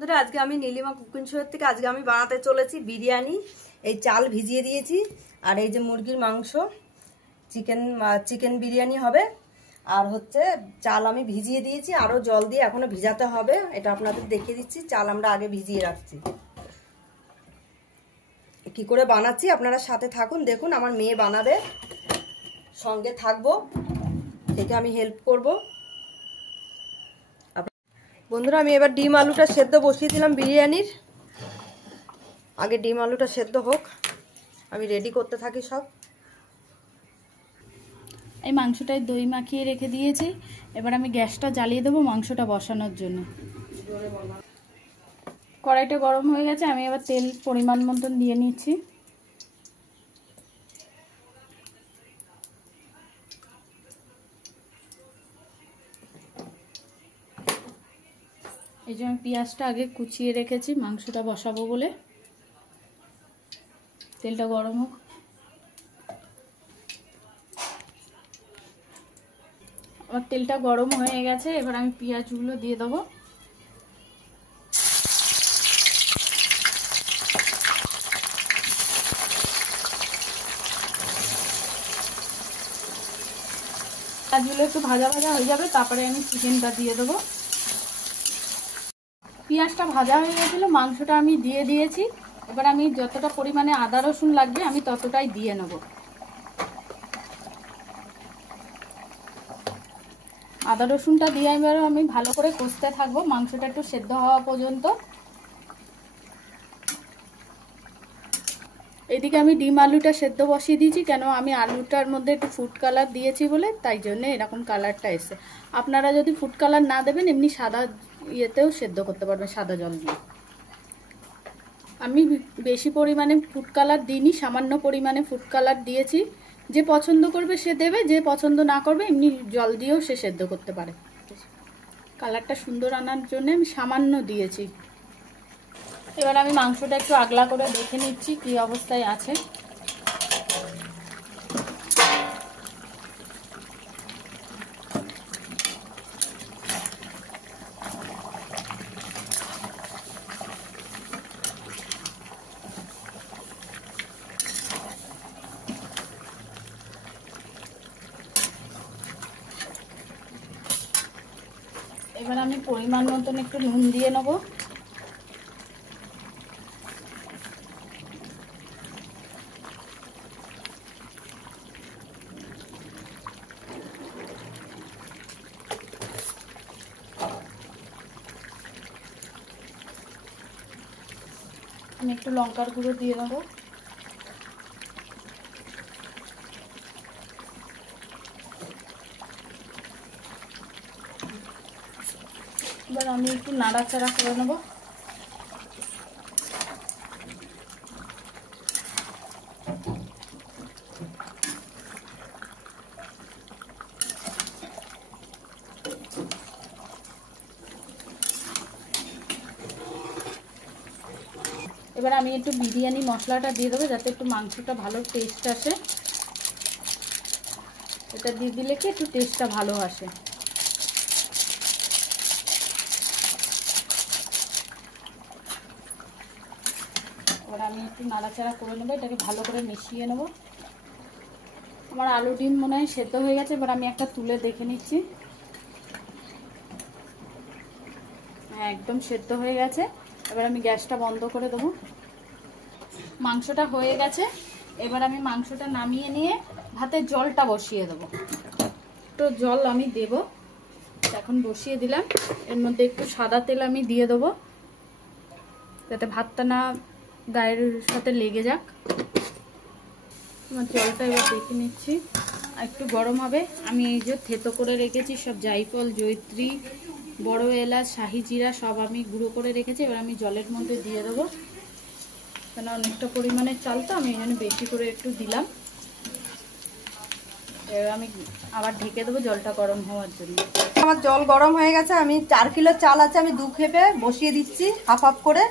বন্ধুরা, আজকে আমি নীলিমা কুকিং শো থেকে আজকে আমি বানাতে চলেছি বিরিয়ানি। এই চাল ভিজিয়ে দিয়েছি, আর এই যে মুরগির মাংস, চিকেন বিরিয়ানি হবে। আর হচ্ছে চাল আমি ভিজিয়ে দিয়েছি, আরও জল দিয়ে এখনো ভিজাতে হবে। এটা আপনাদের দেখিয়ে দিচ্ছি। চাল আমরা আগে ভিজিয়ে রাখছি। কি করে বানাচ্ছি আপনারা সাথে থাকুন, দেখুন। আমার মেয়ে বানাবে, সঙ্গে থাকবো, থেকে আমি হেল্প করব। বন্ধুরা, আমি এবার ডিম আলুটা সেদ্ধ বসিয়ে দিলাম বিরিয়ানির। আগে ডিম আলুটা সেদ্ধ হোক, আমি রেডি করতে থাকি সব। এই মাংসটায় দই মাখিয়ে রেখে দিয়েছি। এবার আমি গ্যাসটা জ্বালিয়ে দেবো মাংসটা বসানোর জন্য। কড়াইটা গরম হয়ে গেছে, আমি এবার তেল পরিমাণ মতন দিয়ে নিচ্ছি। এই যে আমি পেঁয়াজটা আগে কুচিয়ে রেখেছি মাংসটা বসাবো বলে। তেলটা গরম হোক। আমার তেলটা গরম হয়ে গেছে, এবার আমি পেঁয়াজগুলো দিয়ে দেবো। পেঁয়াজগুলো একটু ভাজা ভাজা হয়ে যাবে, তারপরে আমি চিকেনটা দিয়ে দেবো। পেঁয়াজটা ভাজা হয়ে গেছিলো, মাংসটা আমি দিয়ে দিয়েছি। এবার আমি যতটা পরিমাণে আদা রসুন লাগবে আমি ততটাই দিয়ে নেব। আদা রসুনটা দিয়ে এবার আমি ভালো করে কষতে থাকবো মাংসটা একটু সেদ্ধ হওয়া পর্যন্ত। এদিকে আমি ডিম আলুটা সেদ্ধ বসিয়ে দিয়েছি, কেন আমি আলুটার মধ্যে একটু ফুড কালার দিয়েছি বলে, তাই জন্য এরকম কালারটা এসে। আপনারা যদি ফুড কালার না দেবেন এমনি সাদা ইয়েতেও সেদ্ধ করতে পারবেন, সাদা জল দিয়ে। আমি বেশি পরিমাণে ফুড কালার দিইনি, সামান্য পরিমাণে ফুড কালার দিয়েছি। যে পছন্দ করবে সে দেবে, যে পছন্দ না করবে এমনি জল দিয়েও সে সেদ্ধ করতে পারে। কালারটা সুন্দর আনার জন্য আমি সামান্য দিয়েছি। এবার আমি মাংসটা একটু আগলা করে দেখে নিচ্ছি কি অবস্থায় আছে। এবার আমি পরিমাণ মতন একটু নুন দিয়ে নেব। আমি একটু লঙ্কার গুঁড়ো দিয়ে দেবো। এবার আমি একটু নাড়াচাড়া করে নেব। এবার আমি একটু বিরিয়ানি মশলাটা দিয়ে দেবো, যাতে একটু মাংসটা ভালো টেস্ট আসে। এটা দিয়ে দিলে কি একটু টেস্টটা ভালো আসে। এবার আমি একটু নাড়াচাড়া করে নেবো, এটাকে ভালো করে মিশিয়ে নেব। আমার আলু ডিম মনে হয় সেদ্ধ হয়ে গেছে। এবার আমি একটা তুলে দেখে নিচ্ছি। হ্যাঁ, একদম সেদ্ধ হয়ে গেছে। এবার আমি গ্যাসটা বন্ধ করে দেবো। মাংসটা হয়ে গেছে। এবার আমি মাংসটা নামিয়ে নিয়ে ভাতের জলটা বসিয়ে দেবো। তো জল আমি দেব, এখন বসিয়ে দিলাম। এর মধ্যে একটু সাদা তেল আমি দিয়ে দেবো, যাতে ভাতটা না গায়ের সাথে লেগে যাক। আমার জলটা এবার দেখে নিচ্ছি, একটু গরম হবে। আমি এই যে থেতো করে রেখেছি সব জায়ফল, জয়িত্রী, বড় এলাচ, শাহি জিরা সব আমি গুঁড়ো করে রেখেছি। এবার আমি জলের মধ্যে দিয়ে দেবো, কেন অনেকটা পরিমাণে চাল তো, আমি এখানে বেশি করে একটু দিলাম। এবার আমি আবার ঢেকে দেবো জলটা গরম হওয়ার জন্য। আমার জল গরম হয়ে গেছে। আমি 4 কিলো চাল আছে, আমি 2 খেপে বসিয়ে দিচ্ছি হাফ হাফ করে,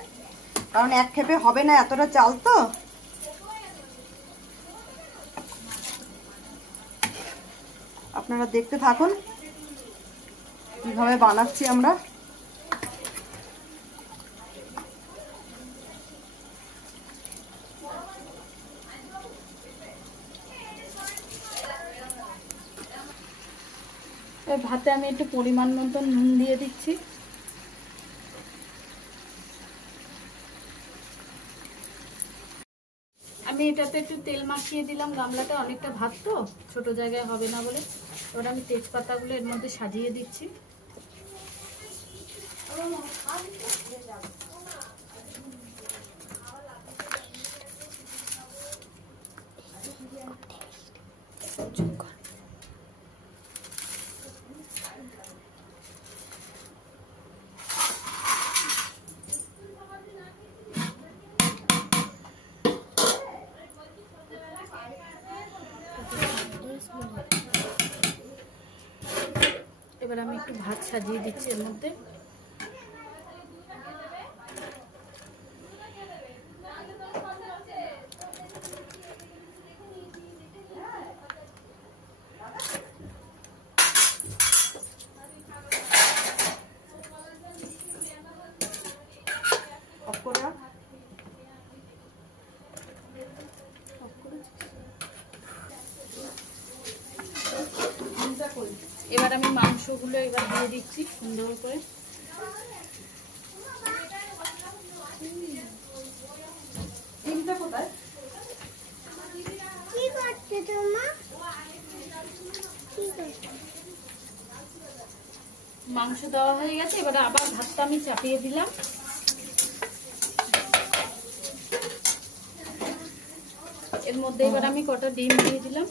কারণ 1 খেপে হবে না এতটা চাল তো। আপনারা দেখতে থাকুন কিভাবে বানাচ্ছি আমরা। ভাতে আমি একটু পরিমাণ মতো নুন দিয়ে দিচ্ছি। আমি এটাতে একটু তেল মাখিয়ে দিলাম, গামলাটা অনেকটা ভাত তো ছোট জায়গায় হবে না বলে। এবার আমি তেজপাতাগুলো এর মধ্যে সাজিয়ে দিচ্ছি। এবার আমি একটু ভাত সাজিয়ে দিচ্ছি এর মধ্যে। এবার আমি মাংসগুলো এবার দিয়ে দিচ্ছি সুন্দর করে। মাংস দেওয়া হয়ে গেছে, এবার আবার ভাতটা আমি চাপিয়ে দিলাম। এর মধ্যে এবার আমি কটা ডিম দিয়ে দিলাম।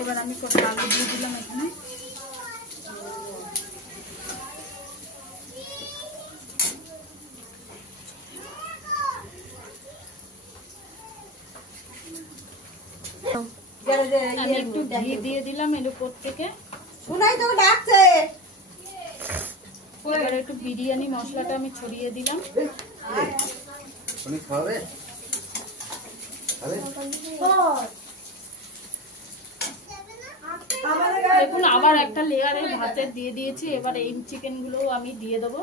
এবার আমি কটা আলু দিয়ে দিলাম এখানে। আমি একটু ঘি দিয়ে দিলাম এর উপর থেকে। শোনাই তো ডাকছে। এবার একটু বিরিয়ানি মশলাটা আমি ছড়িয়ে দিলাম। দেখুন আবার একটা লেয়ারে ভাতের দিয়ে দিয়েছি। এবার এই চিকেন গুলো আমি দিয়ে দেবো।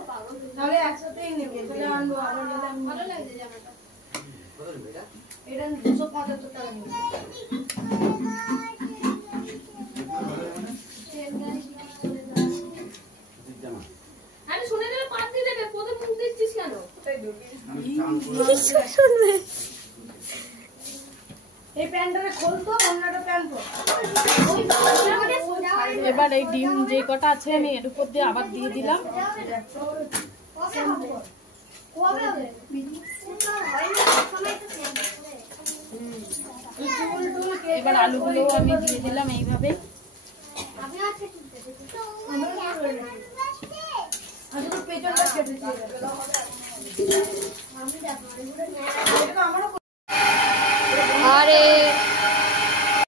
এবার এই ডিম যে কটা আছে আমি এর উপর দিয়ে আবার দিয়ে দিলাম। এবার আলুগুলো আমি দিয়ে দিলাম এইভাবে।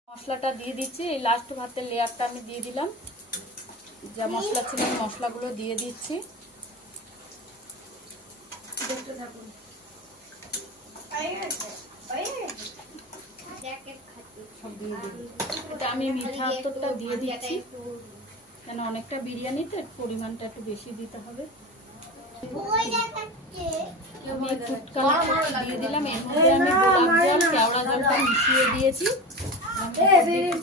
মশলাটা দিয়ে দিচ্ছি। এই লাস্ট ভাতের লেয়ারটা আমি দিয়ে দিলাম। যা মশলা ছিল মশলাগুলো দিয়ে দিচ্ছি। এটা আমি মিঠা আতরটা দিয়ে দিচ্ছি, কেন অনেকটা বিরিয়ানিতে পরিমাণটা একটু বেশি দিতে হবে। আমি ফুড কালার দিয়ে দিলাম। এর মধ্যে আমি গোলাপ জল কেওড়া জলটা মিশিয়ে দিয়েছি,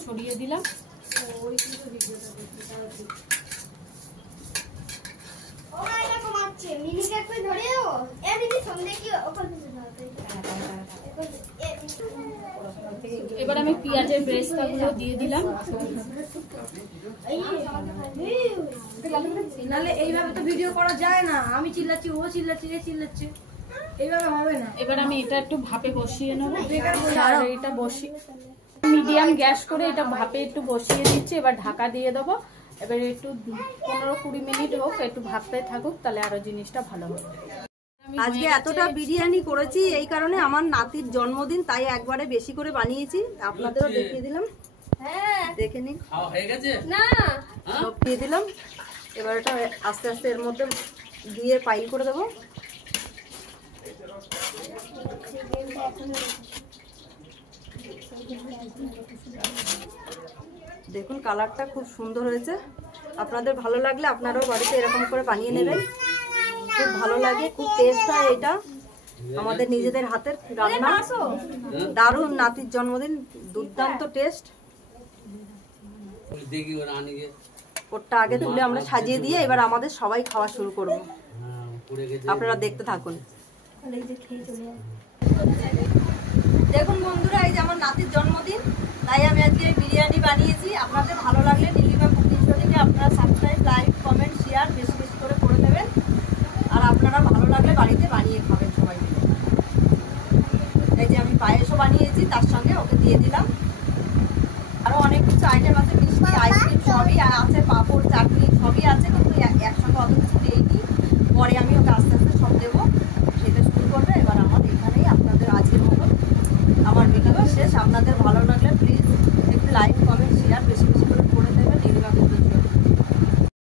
ছড়িয়ে দিলাম। এবার আমি পেঁয়াজের বেরেস্তাগুলো দিয়ে দিলাম। নালে এইভাবে তো ভিডিও করা যায় না। আমি চিল্লাচ্ছি, ও চিল্লাচ্ছি, এ চিল্লাচ্ছে, এইভাবে হবে না। এবার আমি এটা একটু ভাপে বসিয়ে নেবো। আর এটা বসিয়ে মিডিয়াম গ্যাস করে এটা ভাপে একটু বসিয়ে দিচ্ছি। এবার ঢাকা দিয়ে দেবো। এবার একটু 15-20 মিনিট হোক, একটু ভাপতে থাকুক, তাহলে আরো জিনিসটা ভালো হবে। আজকে এতটা বিরিয়ানি করেছি এই কারণে, আমার নাতির জন্মদিন, তাই একবারে বেশি করে বানিয়েছি। আপনাদেরও দেখিয়ে দিলাম, দেখে নিন। হয়ে গেছে না সব দিয়ে দিলাম। এবার এটা আস্তে আস্তে এর মধ্যে দিয়ে পাইল করে দেবো। দেখুন কালারটা খুব সুন্দর হয়েছে। আপনাদের ভালো লাগলে আপনারাও বাড়িতে এরকম করে বানিয়ে নেবেন। খুব ভালো লাগে, খুব টেস্ট হয় এটা। আমাদের নিজেদের হাতের রান্না, দারুণ। নাতির জন্মদিন, দুর্দান্ত টেস্ট। ওরটা আগে তুলে আমরা সাজিয়ে দিয়ে এবার আমাদের সবাই খাওয়া শুরু করব। আপনারা দেখতে থাকুন। দেখুন বন্ধুরা, এই যে আমার নাতির জন্মদিন, তাই আমি আজকে বিরিয়ানি বানিয়েছি। আপনাদের ভালো লাগলে নীলিমা কুকিং শোটিকে আপনারা সাবস্ক্রাইব, লাইক, কমেন্ট, শেয়ার বেশি বেশি করে দেবেন। আর আপনারা ভালো লাগলে বাড়িতে বানিয়ে খাবেন সবাই মিলে। এই যে আমি পায়েসও বানিয়েছি, তার সঙ্গে ওকে দিয়ে দিলাম। আরও অনেক কিছু আইটেম আছে, মিষ্টি, আইসক্রিম সবই আছে, পাঁপড়, চাটনি সবই আছে, কিন্তু একসঙ্গে অত কিছু দিইনি। পরে আমি ওকে আস্তে আস্তে সব দেবো, খেতে শুরু করবে। এবার আমার এখানেই আপনাদের আজকের মতো আমার ভিডিও শেষ। আপনাদের ভালো লাগলে প্লিজ